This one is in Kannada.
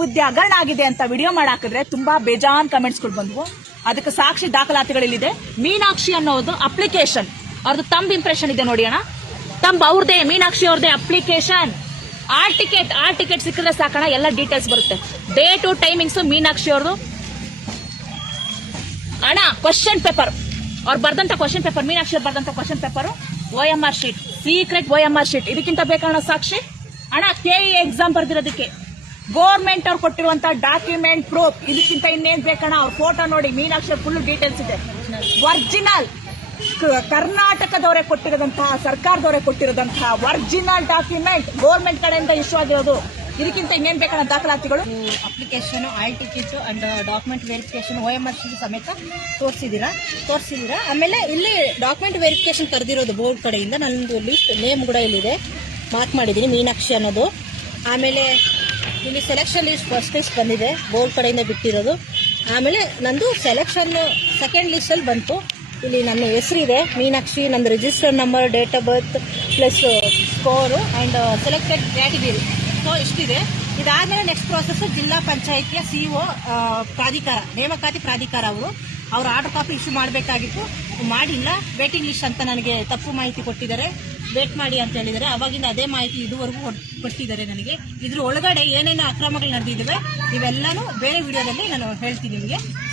ವಿದ್ಯೆ ಹಗರಣ ಆಗಿದೆ ಅಂತ ವಿಡಿಯೋ ಮಾಡಾಕಿದ್ರೆ ತುಂಬಾ ಬೇಜಾನ್ ಕಮೆಂಟ್ಸ್ಗಳು ಬಂದ್ವು. ಅದಕ್ಕೆ ಸಾಕ್ಷಿ ದಾಖಲಾತಿಗಳಿಲ್ಲಿದೆ. ಮೀನಾಕ್ಷಿ ಅನ್ನೋದು ಅಪ್ಲಿಕೇಶನ್. ಅವ್ರದ್ದು ತಂಬ್ ಇಂಪ್ರೆಷನ್ ಇದೆ ನೋಡಿ ಅಣ್ಣ. ತಂಬ್ ಅವ್ರದೇ, ಮೀನಾಕ್ಷಿ ಅವ್ರದೇ application. Hall ticket hall ticket ಸಿಕ್ಕಿದ್ರೆ ಸಾಕಣ ಎಲ್ಲ ಡೀಟೇಲ್ಸ್ ಬರುತ್ತೆ. ಡೇ ಟು ಟೈಮಿಂಗ್ಸ್ ಮೀನಾಕ್ಷಿ ಅವ್ರದ್ದು ಅಣ್ಣ ಕ್ವಶನ್ ಪೇಪರ್ ಅವ್ರು ಬರ್ದಂತ ಕ್ವಶನ್ ಪೇಪರ್ ಮೀನಾಕ್ಷಿ ಅವ್ರು ಬರ್ದಂತ question paper O M R sheet secret O M R sheet ಇದಕ್ಕಿಂತ ಬೇಕಣ್ಣ ಸಾಕ್ಷಿ? ಅಣ್ಣ ಕೆ ಎಕ್ಸಾಮ್ ಬರ್ದಿರೋದಕ್ಕೆ. ಗೋರ್ಮೆಂಟ್ ಅವ್ರು ಕೊಟ್ಟಿರುವಂತ ಡಾಕ್ಯುಮೆಂಟ್ ಪ್ರೂಫ್ ಇದಕ್ಕಿಂತ ಇನ್ನೇನ್ ಬೇಕಣ್ಣ? ಅವ್ರ ಫೋಟೋ ನೋಡಿ, ಮೀನಾಕ್ಷಿ ಫುಲ್ ಡೀಟೇಲ್ಸ್ ಇದೆ. ಒರಿಜಿನಲ್ ಕರ್ನಾಟಕದವರೇ ಕೊಟ್ಟಿರೋದಂತಹ, ಸರ್ಕಾರದವರೇ ಕೊಟ್ಟಿರೋದಂತಹ ಒರಿಜಿನಲ್ ಡಾಕ್ಯುಮೆಂಟ್ ಗೋರ್ಮೆಂಟ್ ಕಡೆಯಿಂದ ಇಶ್ಯೂ ಆಗಿರೋದು. ಇದಕ್ಕಿಂತ ಇನ್ನೇನ್ ಬೇಕಣ್ಣ ದಾಖಲಾತಿಗಳು? Application hall ticket and document verification O M R C ಸಮೇತ ತೋರಿಸಿದ್ದೀರಾ ತೋರಿಸಿದ್ದೀರಾ ಆಮೇಲೆ ಇಲ್ಲಿ ಡಾಕ್ಯುಮೆಂಟ್ ವೆರಿಫಿಕೇಶನ್ ಕರೆದಿರೋದು ಬೋರ್ಡ್ ಕಡೆಯಿಂದ. ನನ್ನದು ಲಿಸ್ಟ್ ನೇಮ್ ಕೂಡ ಇಲ್ಲಿದೆ. ಮಾರ್ಕ್ ಮಾಡಿದ್ದೀನಿ ಮೀನಾಕ್ಷಿ ಅನ್ನೋದು. ಆಮೇಲೆ ಇಲ್ಲಿ ಸೆಲೆಕ್ಷನ್ ಲಿಸ್ಟ್ ಫಸ್ಟ್ ಲಿಸ್ಟ್ ಬಂದಿದೆ ಬೋರ್ಡ್ ಕಡೆಯಿಂದ ಬಿಟ್ಟಿರೋದು. ಆಮೇಲೆ ನಂದು ಸೆಲೆಕ್ಷನ್ ಸೆಕೆಂಡ್ ಲಿಸ್ಟಲ್ಲಿ ಬಂತು. ಇಲ್ಲಿ ನನ್ನ ಹೆಸರಿದೆ, ಮೀನಾಕ್ಷಿ, ನಂದು register number date of birth plus score and selected category so ಇಷ್ಟಿದೆ. ಇದಾದಮೇಲೆ ನೆಕ್ಸ್ಟ್ ಪ್ರಾಸೆಸ್ ಜಿಲ್ಲಾ ಪಂಚಾಯಿತಿಯ ಸಿ ಒ ಪ್ರಾಧಿಕಾರ, ನೇಮಕಾತಿ ಪ್ರಾಧಿಕಾರ ಅವರು ಅವ್ರ ಆರ್ಡರ್ ಕಾಪಿ ಇಶ್ಯೂ ಮಾಡಬೇಕಾಗಿತ್ತು. ಮಾಡಿಲ್ಲ ವೇಟಿಂಗ್ ಲಿಸ್ಟ್ ಅಂತ ನನಗೆ ತಪ್ಪು ಮಾಹಿತಿ ಕೊಟ್ಟಿದ್ದಾರೆ. ವೇಟ್ ಮಾಡಿ ಅಂತ ಹೇಳಿದರೆ ಅವಾಗಿಂದ ಅದೇ ಮಾಹಿತಿ ಇದುವರೆಗೂ ಕೊಟ್- ಕೊಟ್ಟಿದ್ದಾರೆ ನನಗೆ. ಇದ್ರ ಒಳಗಡೆ ಏನೇನು ಅಕ್ರಮಗಳು ನಡೆದಿದ್ದಾವೆ, ಇವೆಲ್ಲನೂ ಬೇರೆ ವಿಡಿಯೋದಲ್ಲಿ ನಾನು ಹೇಳ್ತೀನಿ ನಿಮಗೆ.